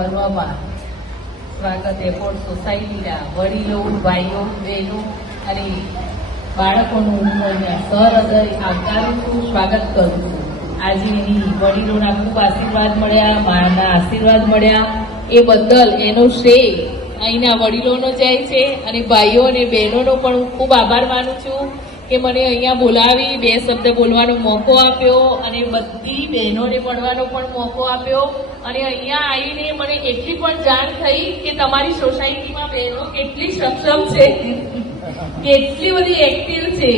પર્વમાં સ્વાગત એપોર્ટ સોસાયટીના વડીલો, ભાઈઓ, બહેનો અને બાળકોનું હું અહીંયા સહૃદય આવકારું છું, સ્વાગત કરું છું. આજે એની વડીલોના ખૂબ આશીર્વાદ મળ્યા, માના આશીર્વાદ મળ્યા, એ બદલ એનો શ્રેય અહીંના વડીલોનો જાય છે અને ભાઈઓ અને બહેનોનો પણ હું ખૂબ આભાર માનું છું કે મને અહીંયા બોલાવી 2 શબ્દ બોલવાનો મોકો આપ્યો અને બધી બહેનોને મળવાનો પણ મોકો આપ્યો. અને અહીંયા આવીને મને એટલી પણ જાણ થઈ કે તમારી સોસાયટીમાં બહેનો કેટલી સક્ષમ છે, કેટલી બધી એક્ટિવ છે.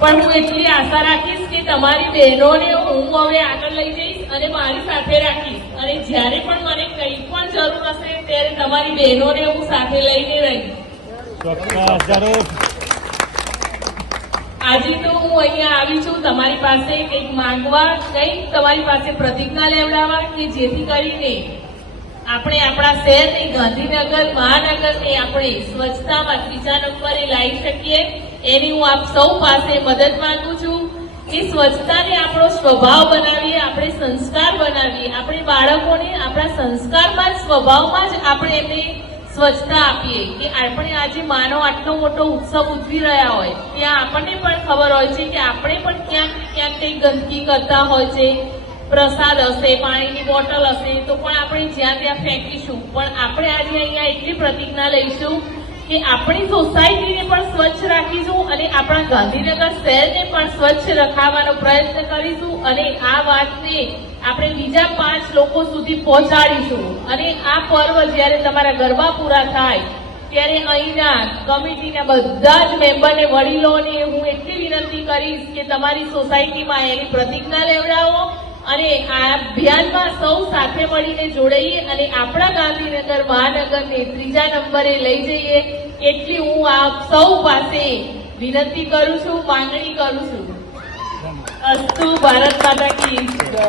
પણ હું એટલી આશા રાખીશ કે તમારી બહેનોને હું હવે આગળ લઈ જઈશ અને મારી સાથે રાખીશ અને જ્યારે પણ મને કંઈ પણ જરૂર હશે ત્યારે તમારી બહેનોને હું સાથે લઈને રહીશ. આજે તો હું અહીંયા આવી છું તમારી પાસે કંઈક માંગવા, કંઈક તમારી પાસે પ્રતિજ્ઞા લેવડાવવા કે જેથી કરીને આપણે આપણા શહેરની ગાંધીનગર મહાનગરને આપણે સ્વચ્છતામાં 3જા નંબરે લાવી શકીએ. એની હું આપ સૌ પાસે મદદ માંગુ છું કે સ્વચ્છતાને આપણો સ્વભાવ બનાવીએ, આપણે સંસ્કાર બનાવીએ, આપણે બાળકોને આપણા સંસ્કારમાં જ સ્વભાવમાં જ આપણે એમને સ્વચ્છતા આપીએ કે આપણે આજે માનો આટલો મોટો ઉત્સવ ઉજવી રહ્યા હોય ત્યાં આપણને પણ ખબર હોય છે કે આપણે પણ ક્યાંક ક્યાંક કંઈક ગંદકી કરતા હોય છે. પ્રસાદ હશે, પાણીની બોટલ હશે તો પણ આપણે જ્યાં ત્યાં ફેંકીશું. પણ આપણે આજે અહીંયા એટલી પ્રતિજ્ઞા લઈશું કે આપણી સોસાયટીને પણ સ્વચ્છ રાખીશું અને આપણા ગાંધીનગર શહેરને પણ સ્વચ્છ રખાવવાનો પ્રયત્ન કરીશું અને આ વાતને આપણે બીજા 5 લોકો સુધી પહોંચાડીશું. અને આ પર્વ જ્યારે તમારા ગરબા પૂરા થાય ત્યારે અહીંના કમિટીના બધા જ મેમ્બરને, વડીલોને હું એટલી વિનંતી કરીશ કે તમારી સોસાયટીમાં એની પ્રતિજ્ઞા લેવડાવો અને આ અભિયાનમાં સૌ સાથે મળીને જોડાઈએ અને આપણા ગાંધીનગર મહાનગરને 3જા નંબરે લઈ જઈએ. એટલી હું આપ સૌ પાસે વિનંતી કરું છું, માંગણી કરું છું. અસ્તુ. ભારત માતા કી જય.